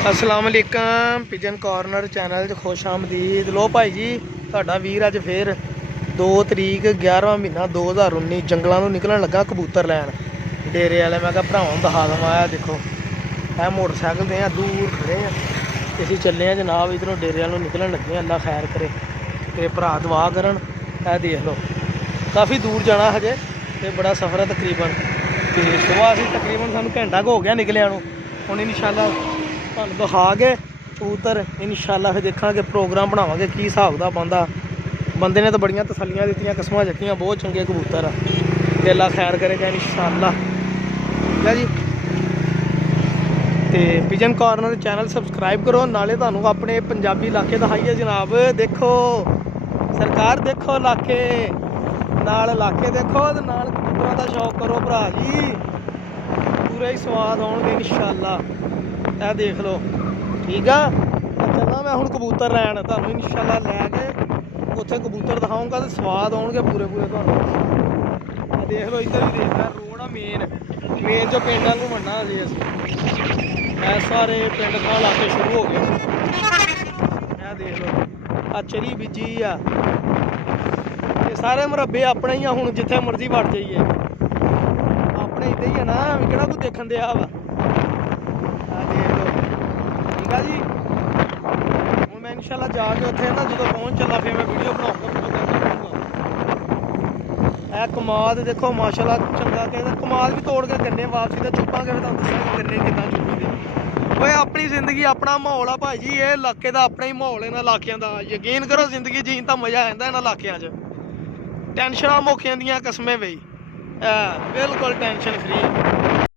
अस्सलाम वालेकुम pigeon corner channel च खुश आमदीद। लो भाई जी तुहाडा वीर अज फिर 2 तरीक 11वां महीना 2019 जंगलों तो निकलन लगा कबूतर लैन डेरे वाले। मैं भरावां दिखा दवां। आया देखो है मोटरसाइकिल दे दूर खड़े हैं, असीं चले हैं जनाब इधरों डेरे वालों निकलन लगे। अल्लाह खैर करे ते भरा दुआ करन। है देख लो काफ़ी दूर जाना हजे ते बड़ा सफ़र है तकरीबन। तो सुबह असीं तकरीबन सानूं घंटा को हो गया निकलिया हुण इंशाअल्लाह तुहानूं दिखा के कबूतर इंशाअल्लाह फिर देखा प्रोग्राम बनावांगे की हिसाब दा बनदा। बंदे ने तो बड़ियां तसल्लियां दित्तियां, कसमां जत्तियां, बहुत चंगे कबूतर आ ते अल्लाह खैर करेगा इंशाअल्लाह। ठीक है जी। तो पिजन कॉर्नर चैनल सबसक्राइब करो, नाले तुहानूं अपने पंजाबी इलाके दिखाइए जनाब। देखो सरकार, देखो इलाके नाल इलाके देखो ते नाल कबूतरां दा शौक करो भरा जी, पूरे ही स्वाद आउणगे इंशाअल्लाह। ਇਹ देख लो ठीक है। चलना मैं हूँ कबूतर लैन तुहानूं इंशाअल्लाह लैके उत्थे कबूतर दिखाऊंगा तो स्वाद आउणगे पूरे पूरे तुहानूं। देख लो इधर भी देखना रोड आ मेन जो पिंड वाल नूं बनना असीं सारे पिंड थां इलाके शुरू हो गए। ਇਹ देख लो आ चरी बीजी आ, ये सारे मुरब्बे अपने ही आ। हुण जिथे मर्जी वड़ जाइए अपने इदां ही है ना, किहड़ा कोई देखण दिया वा। ठीक है जी। हूँ मैं इंशाअल्लाह जाके उत्थे ना जो पहुँच चला फिर मैं वीडियो बनाऊंगा। कमाद देखो माशाल्लाह चंगा कहता कमाद भी तोड़ के गन्ने वापसी तो चुपांगे फिर तुहानूं दस्सांगे गन्ने किदां चुपीदे। ओए अपनी जिंदगी अपना माहौल आ भाई जी, ये इलाके का अपना ही माहौल इन्हां इलाकियां दा। यकीन करो जिंदगी जीन का मज़ा आ जांदा इन्हां इलाकियां च। टेंशनां मुक्क जांदियां कसमें बई बिल्कुल टेंशन फ्री।